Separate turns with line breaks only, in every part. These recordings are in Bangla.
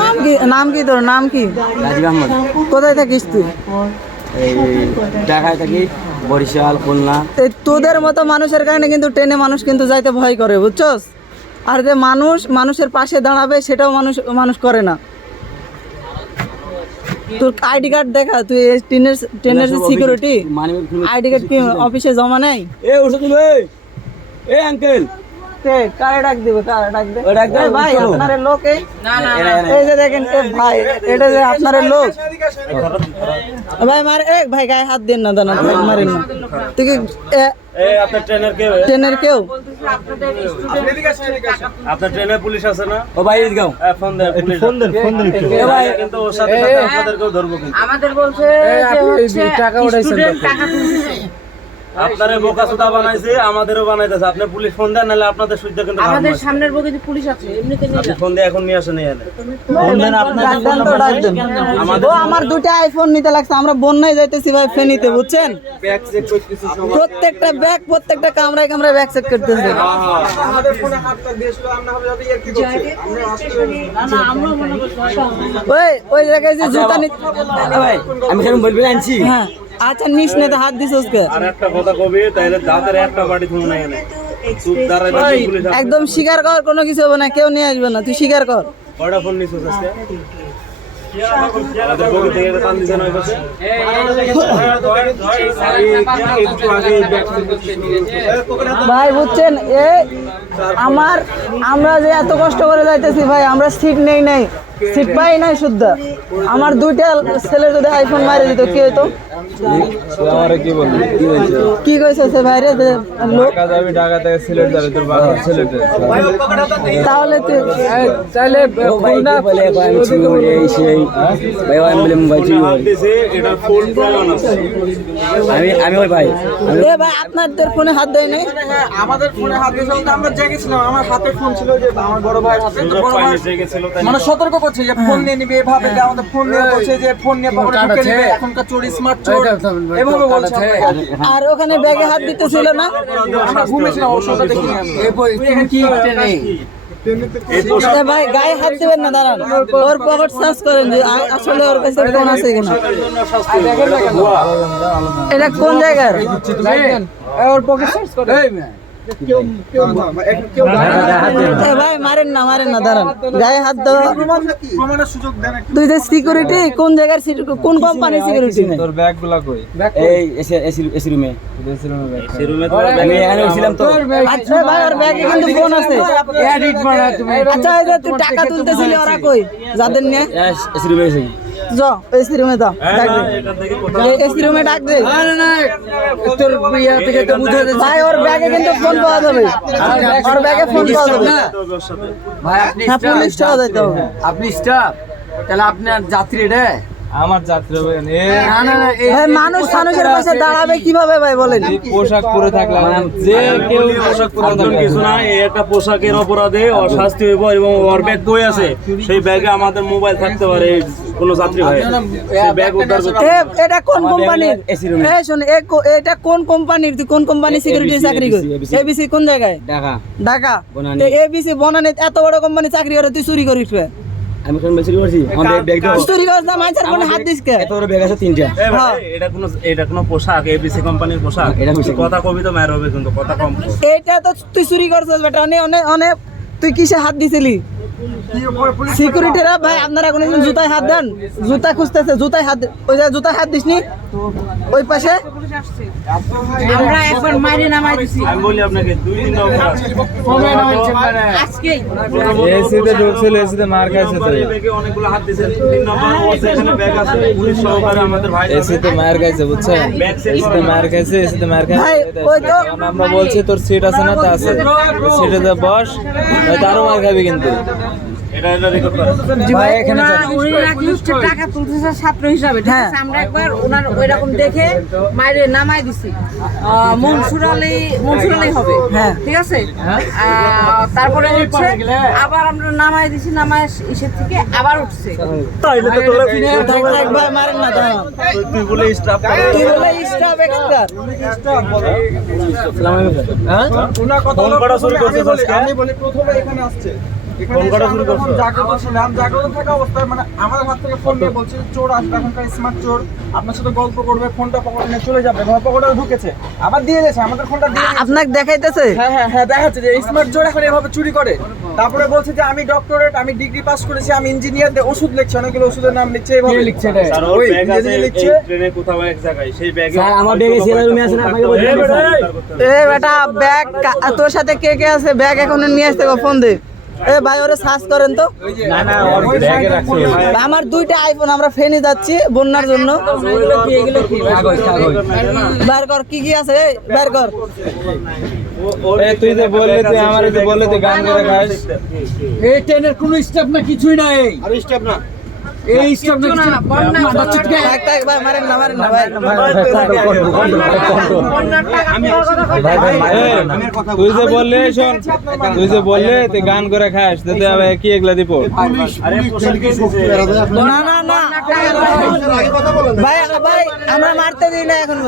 নাম কি? নাম কি তোর? নাম কি?
রাজীব আহমদ।
কোথায় থাকিস তুই?
ঢাকায় থাকি বরিশাল খুলনা।
তোদের মতো মানুষের কারণে কিন্তু ট্রেনে মানুষ কিন্তু যাইতে ভয় করে বুঝছস? আর যে মানুষ মানুষের পাশে দাঁড়াবে সেটাও মানুষ মানুষ করে না। তোর আইডি কার্ড দেখা তুই ট্রেনের ট্রেনের সিকিউরিটি আইডি কার্ড কি অফিসে জমা নেই?
এ ওষুধ এ আঙ্কেল
কে? কারে ডাক দিবে? কারে ডাক দে?
ও ডাক
এই ভাই। আপনার লোক এই?
এরা এরা
এই যে দেখেন এ ভাই এটা যে আপনার লোক। ভাই মার এক ভাই গায়ে হাত দেন না দানা ভাই মারেন না। তুই কি এ,
এই আপনার ট্রেনের কে
ট্রেনের কেউ?
আপনার ট্রেনে পুলিশ আছে না?
ও ভাই
হ্যাঁ, ফোন দেন পুলিশ ফোন দেন ফোন দেন
এ ভাই
কিন্তু ওর সাথে সাথে আপনাদেরকেও ধরবো কিন্তু।
আমাদের বলছে যে হচ্ছে স্টুডেন্ট টাকা
আপনারে বোকা সুদা বানাইছে আমাদেরও বানাইতেছে। আপনি পুলিশ ফোন দেন নাহলে আপনাদের সুবিধা কিন্তু
আমাদের। সামনের বগিতে পুলিশ আছে এমনিতে নিয়ে
আপনি ফোন দিয়ে এখন নিয়ে আসেন এখানে
ডাক দেন তো ডাক দেন ও আমার দুটা আইফোন নিতে লাগছে আমরা বন্যায় যাইতেছি ভাই ফেনিতে বুঝছেন? প্রত্যেকটা ব্যাগ প্রত্যেকটা কামরায় কামরায় ব্যাগ চেক করতেছে। ওই ওই জায়গায় যে জুতা নিতে
ভাই আমি কেন বলবি আনছি
হ্যাঁ। আচ্ছা নিস না তো হাত দিস ওকে
আর একটা কথা কবি তাইলে দাঁতের একটা বাড়ি থুম না।
একদম স্বীকার কর কোনো কিছু হবে না কেউ নিয়ে আসবে না তুই স্বীকার কর।
কয়টা ফোন নিছিস আজকে? আমাদের বগি থেকে একটা টান দিছে না ওই পাশে?
ভাই বুঝছেন এ আমার আমরা যে এত কষ্ট করে যাইতেছি ভাই আমরা সিট নেই নাই। সিট পাই নাই শুদ্ধ। আমার দুইটা ছেলে যদি আইফোন মারি দিত কি হতো
আমারে কি বলবি কি
কইছে সে ভাইরে? যে লোক
ঢাকা যাবি ঢাকা থেকে সিলেট যাবে তোর বাবা সিলেটে
তাহলে তুই
ও ভাই বলে ভাই আমি চুরি করি এই সেই ভাই আমি বলে মোবাইল চুরি
হাত
করি
দিছে, প্রমাণ আছে
আমি আমি ওই ভাই। আমি
এ ভাই আপনাদের ফোনে হাত দেয় নাই?
আমাদের ফোনে হাত দিয়েছিল আমরা জেগেছিলাম। আমার হাতে ফোন ছিল যে আমার বড় ভাইয়ের হাতে। বড় ভাই মানে সতর্ক করছে যে ফোন নিয়ে নিবে এভাবে যে আমাদের ফোন নিয়ে বলছে যে ফোন নিয়ে পকেটে ঢুকে নিবে এখনকার চোর স্মার্ট চোর। এভাবে বলছে
আর ওখানে ব্যাগে হাত দিতেছিল না?
আমরা ঘুমেছিলাম ওষুধটা দেখিনি আমি
এ ভাই গায়ে হাত দিবেন না দাঁড়ান। ওর পকেট সার্চ করেন যে আ- আসলে ওর কাছে ফোন আছে কিনা? এটা কোন জায়গার?
ওর পকেট সার্চ
ভাই মারেন না মারেন না দাঁড়ান। গায়ে হাত দেওয়া
প্রমাণের সুযোগ দেন একটু।
তুই যে সিকিউরিটি কোন জায়গার সিকিউরিটি কোন কোম্পানির সিকিউরিটি
তোর ব্যাগ কই?
এই এসি এসি এসি রুমে
দিয়েছিল না ব্যাগ
এই রুমে তো
আমি এখানে উঠছিলাম তো।
আচ্ছা ভাই ওর ব্যাগে কিন্তু ফোন আছে। আচ্ছা তুই টাকা তুলতেছিলি ওরা কই? যাদের নিয়ে?
এসি রুমে এসে
এসি রুমে দাও ডাক দে।
এখান থেকে কোথাও
এই এসি রুমে ডাক দে। ভাই ওর ব্যাগে কিন্তু ফোন পাওয়া যাবে। ওর ব্যাগে ফোন পাওয়া যাবে।
না? সাথে।
আপনি স্টাফ যাইতে
আপনি স্টাফ তাহলে আপনার যাত্রী রে?
আমার যাত্রী হবে না। এ
না না না
ভাই মানুষ মানুষের পাশে দাঁড়াবে কীভাবে ভাই বলেন?
পোশাক পরে থাকলাম যে কেউ পোশাক পরে
আপনার কিছু না একটা পোশাকের অপরাধে ওর হইব এবং ওর ব্যাগ কই আছে? সেই ব্যাগে আমাদের মোবাইল থাকতে পারে কোনো যাত্রী ভাই। ব্যাগ উদ্ধার করতে
এটা কোন কোম্পানির
AC
এই শোন এটা কোন কোম্পানির কোন কোম্পানি সিকিউরিটি চাকরি এবিসি কোন জায়গায়?
ঢাকা।
ঢাকা।
বনানী।
এবিসি বনানি এত বড় কোম্পানি চাকরি করে তুই চুরি করিস।
আমি কোন বেশি করছি? আমার ব্যাগ দাও
তুই চুরি করিস না মাইচার ফোনে হাত দিস কে?
এত বড় ব্যাগ আছে তিনটা।
এ ভাই, এটা কোন এটা কোন পোশাক এবিসি কোম্পানির পোশাক?
এটা।
কথা কবি তো মায়ের হবে কিন্তু কথা কম
এটা তো তুই চুরি করছস বেটা অনেক অনেক অনেক তুই কিসে হাত দিছিলি? সিকিউরিটিরা ভাই আপনারা কোনদিন জুতায় হাত দেন? জুতা খুঁজতেছে জুতায় হাত ওই জুতায় হাত দিসনি? ওই পাশে?
আমরা একবার মাইরে নামাই দিছি।
আমি বলি আপনাকে দুই তিনটা অপরাধ
আজকেই।
এসিতে ঢুকছিল এসিতে মার খাইছে তো
এই ব্যাগে অনেকগুলো হাত দিছে তিন নম্বর ব্যাগ আছে। পুলিশ সহকারে আমাদের ভাই
এসিতে মার খাইছে বুঝছেন? এসিতে মার খাইছে এসিতে মার খাইছে।
ভাই ওই তো
আমরা বলছি তোর সিট আছে না? তা আছে। সিটে যা বস হয়তো আরও মার খাবি কিন্তু।
টাকা তুলতেছে ছাত্র হিসাবে ঠিক
হ্যাঁ।
আছে? আমরা একবার ওনার ওই রকম দেখে মাইরে নামাই দিছি। হবে
হ্যাঁ।
ঠিক আছে? তারপরে হচ্ছে আবার আমরা নামাই দিছি নামাই ইসের থেকে আবার উঠছে।
তুই বলে স্টাফ
তুই স্টাফ এখানকার?
আমি প্রথমে এখানে আসছে। জাগ্রত ছিলাম জাগ্রত থাকা অবস্থায় মানে আমাদের হাত থেকে ফোন নিয়ে বলছে চোর আসবে এখনকার স্মার্ট চোর আপনার সাথে গল্প করবে ফোনটা পকেটে নিয়ে চলে যাবে এবার পকেটে ঢুকেছে আবার দিয়ে দিয়েছে আমাদের ফোনটা দিয়ে
আপনাকে দেখাইতেছে?
হ্যাঁ হ্যাঁ হ্যাঁ দেখাচ্ছে যে স্মার্ট চোর এখন এভাবে চুরি করে। তারপরে বলছে যে আমি ডক্টরেট আমি ডিগ্রি পাস করেছি আমি ইঞ্জিনিয়ার ওষুধ লিখছে অনেকগুলো ওষুধের নাম লিখছে এভাবে লিখছে
স্যার
ওই
ব্যাগ
নিজে
আছে
নিজে
এই
লিখছে।
ট্রেনে কোথাও এক জায়গায় সেই ব্যাগে
স্যার আমার ব্যাগে সেলার রুমে আছে না আপনাকে বলছি
এ বেটা ব্যাগ তোর সাথে কে কে আছে? ব্যাগ এখন নিয়ে আসতে ফোন দে। এ ভাই ওরে সার্চ করেন তো।
না না ওর ব্যাগে রাখছে।
আমার দুইটা আইফোন আমরা ফেনি যাচ্ছি বন্যার জন্য। বার কর কি কি আছে? বার কর।
তুই যে বললে তুই আমার যে বললে তুই গান করে খাস
এই ট্রেনের কোনো স্টেপ না কিছুই নাই আর স্টেপ না। এই
মারেন না মারেন না ভাই
তুই যে বললে শোন তুই যে বললে তুই গান করে খাস তুই আবার কি এগুলা দিব।
না না না ভাই ভাই আমরা মারতে দিই না এখন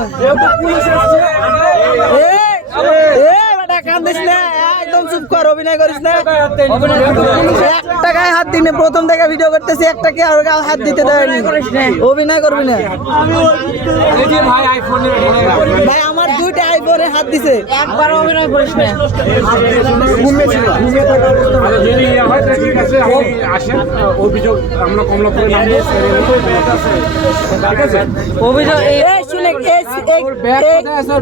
কান্দিস না একদম চুপ কর অভিনয় করিস না। একটা গায়ে হাত দিনে প্রথম থেকে ভিডিও করতেছি একটা কে আর গায়ে হাত দিতে দেয়নি অভিনয় করবি না।
ভাই
আমার দুইটা আইফোনে হাত দিছে।
একবার অভিনয় করিস না।
যদি হয় তো ঠিক আছে আপনি আসেন অভিযোগ আমরা কমলাপুরে নামিয়ে ঠিক আছে
অভিযোগ শুনে এই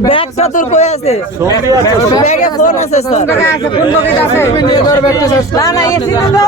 ব্যাগটা তোর কই আছে? ব্যাগে ফোন আছে। স্যার।
আছে?
নিয়ে যাওয়ার ব্যাগটা
না না এসি তো